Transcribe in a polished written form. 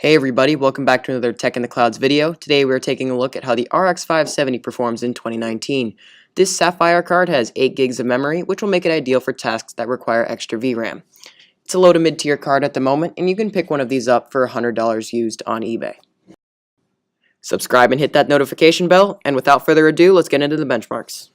Hey everybody, welcome back to another Tech in the Clouds video. Today we're taking a look at how the RX 570 performs in 2019. This Sapphire card has 8 gigs of memory, which will make it ideal for tasks that require extra VRAM. It's a low to mid-tier card at the moment, and you can pick one of these up for $100 used on eBay. Subscribe and hit that notification bell, and without further ado, let's get into the benchmarks.